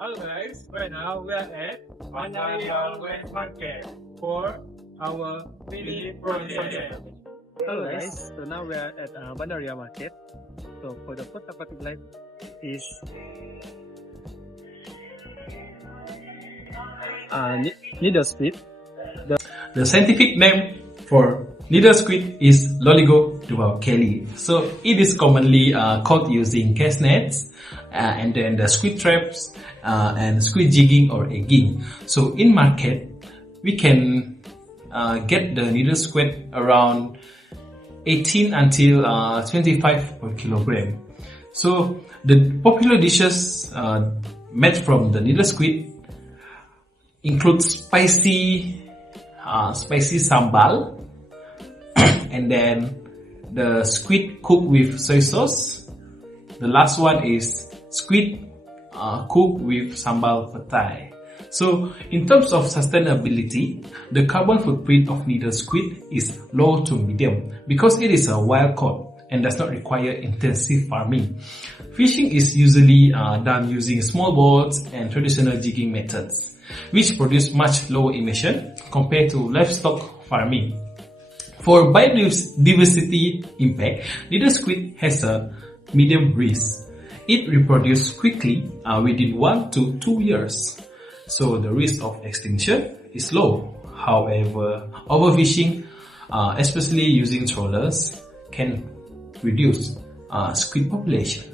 Hello guys, right now we are at Bandaria West Market for our mini project. Hello guys, so now we are at Bandaria Market. So for the first aquatic life is needle squid. The scientific name for needle squid is Loligo duvalkelli. So it is commonly caught using cast nets and then the squid traps and squid jigging or egging. So in market, we can get the needle squid around 18 until 25 per kilogram. So the popular dishes made from the needle squid include spicy sambal and then the squid cooked with soy sauce. The last one is squid cooked with sambal petai. So in terms of sustainability, the carbon footprint of needle squid is low to medium because it is a wild caught and does not require intensive farming. Fishing is usually done using small boats and traditional jigging methods, which produce much lower emission compared to livestock farming. For biodiversity impact, needle squid has a medium risk. It reproduces quickly within 1 to 2 years, so the risk of extinction is low. However, overfishing, especially using trawlers, can reduce squid population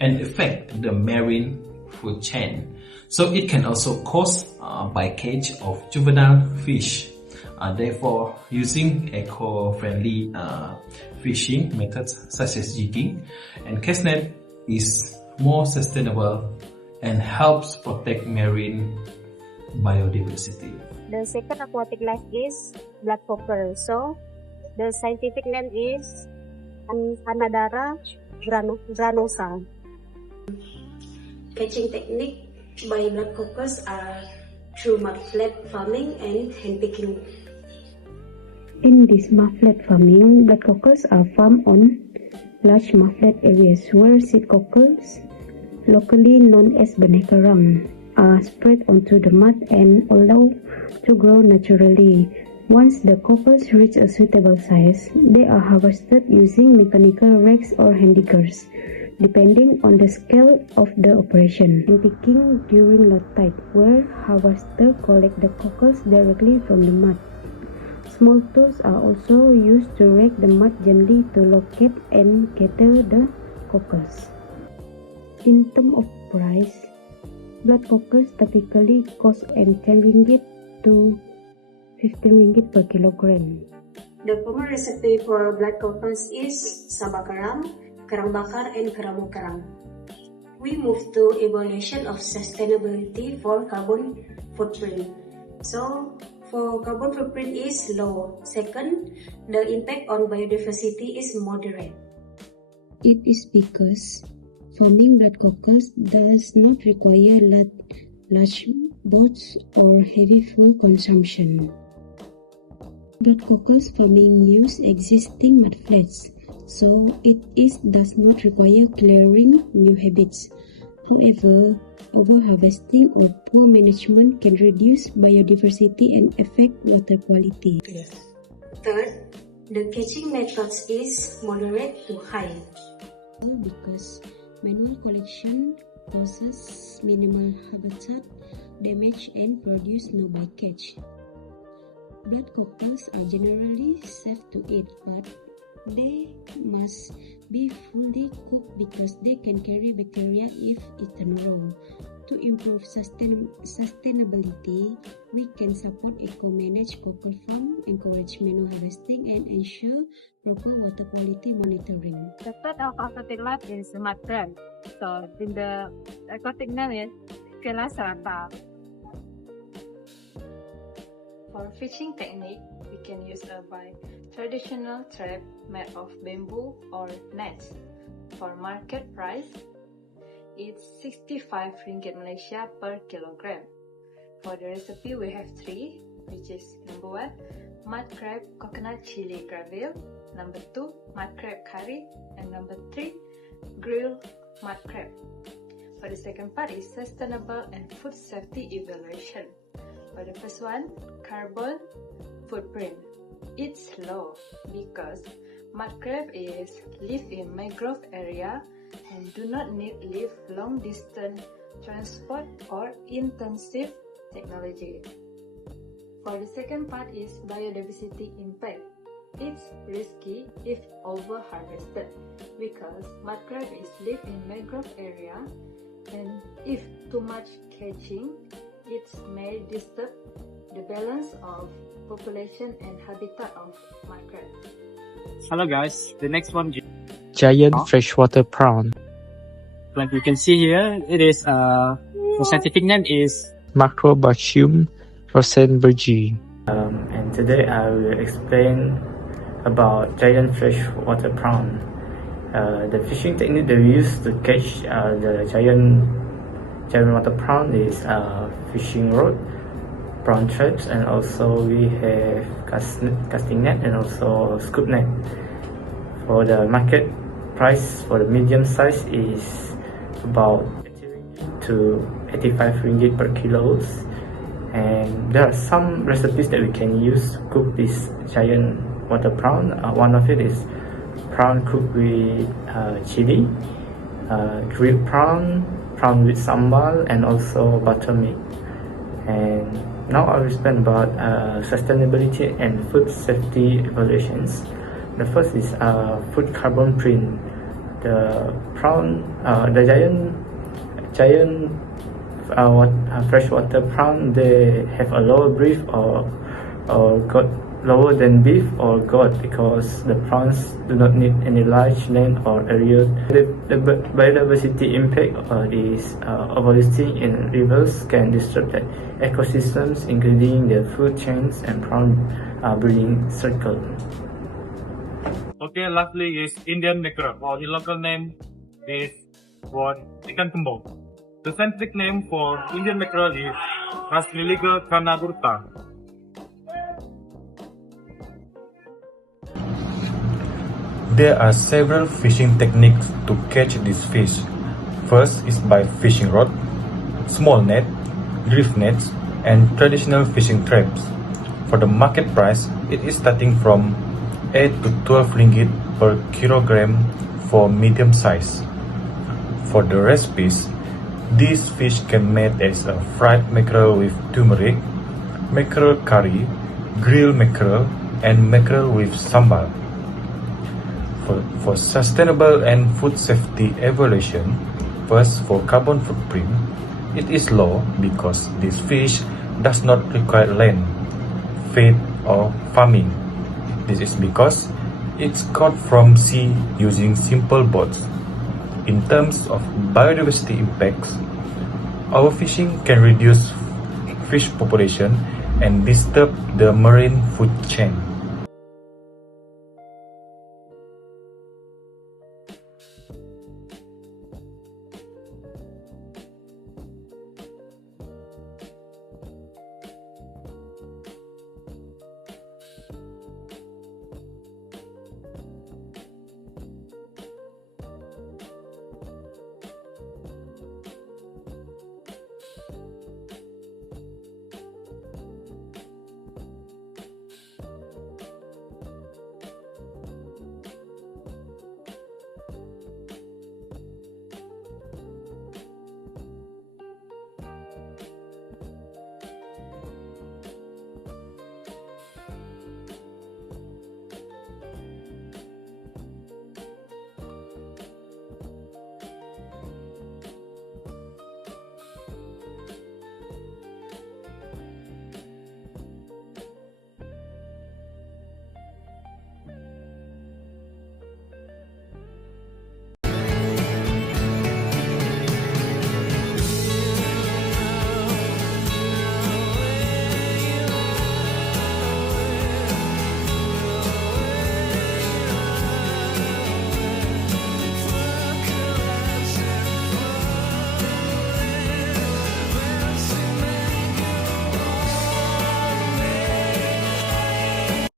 and affect the marine food chain. So it can also cause bycatch of juvenile fish. Therefore, using eco-friendly fishing methods such as jigging and cast net is more sustainable and helps protect marine biodiversity. The second aquatic life is blood cocker. So, the scientific name is Anadara granosa. Catching technique by blood cockers are through mud flat farming and hand picking. In this mud flat farming, blood cockers are farmed on large mud flat areas where seed cockles, locally known as benekarang, are spread onto the mud and allowed to grow naturally. Once the cockles reach a suitable size, they are harvested using mechanical rakes or hand diggers, depending on the scale of the operation. And picking during low tide, where harvesters collect the cockles directly from the mud. Small tools are also used to rake the mud gently to locate and gather the cockles. In terms of price, blood cockles typically cost 10 ringgit to 15 ringgit per kilogram. The common recipe for blood cockles is sambal kerang, kerang bakar, and keramu kerang. We move to evaluation of sustainability for carbon footprint. So, for carbon footprint is low. Second, the impact on biodiversity is moderate. It is because farming blood cockles does not require large boats or heavy fuel consumption. Blood cockles farming use existing mud flats, so it does not require clearing new habitats. However, overharvesting or poor management can reduce biodiversity and affect water quality. Third, the catching methods is moderate to high. Because manual collection causes minimal habitat damage and produce no bycatch. Blood cockles are generally safe to eat, but they must be fully cooked because they can carry bacteria if eaten raw. To improve sustainability, we can support eco-managed cockle farm, encourage manual harvesting, and ensure proper water quality monitoring. The third aquatic life is mud crab. So, in the aquatic name is Kelasrata. For fishing technique, we can use a traditional trap made of bamboo or nets. For market price, it's 65 ringgit Malaysia per kilogram. For the recipe, we have 3, which is number 1, mud crab coconut chili gravy, number 2, mud crab curry, and number 3, grilled mud crab. For the second part is sustainable and food safety evaluation. For the first one, carbon footprint. It's low because mud crab live in mangrove area and do not need live long distance transport or intensive technology. For the second part is biodiversity impact. It's risky if over-harvested because mud crab live in mangrove area, and if too much catching, it may disturb the balance of population and habitat of mud crab. Hello guys, the next one, Giant freshwater prawn. like you can see here, it is the scientific name is Macrobacchium rosenbergii. And today I will explain about giant freshwater prawn. The fishing technique that we use to catch the giant water prawn is fishing rod, prawn traps, and also we have casting net and also scoop net. For the market price for the medium size is about 80 to 85 ringgit per kilos, and there are some recipes that we can use to cook this giant water prawn. One of it is prawn cooked with chili, grilled prawn with sambal, and also buttermilk. And now I will explain about sustainability and food safety evaluations. The first is food carbon print. The prawn, the giant freshwater prawn, they have a lower beef or got lower than beef or goat because the prawns do not need any large land or area. The biodiversity impact is overfishing in rivers can disrupt the ecosystems, including the food chains and prawn breeding circle. Okay, lastly is Indian mackerel, or the local name is what ikan kembung. The scientific name for Indian mackerel is Rasliliga canagurta. There are several fishing techniques to catch this fish. First is by fishing rod, small net, drift nets, and traditional fishing traps. For the market price, it is starting from 8 to 12 ringgit per kilogram for medium size. For the recipes, these fish can made as a fried mackerel with turmeric, mackerel curry, grilled mackerel, and mackerel with sambal. For sustainable and food safety evaluation, first for carbon footprint, it is low because this fish does not require land, feed, or farming. This is because it's caught from sea using simple boats. In terms of biodiversity impacts, overfishing can reduce fish population and disturb the marine food chain.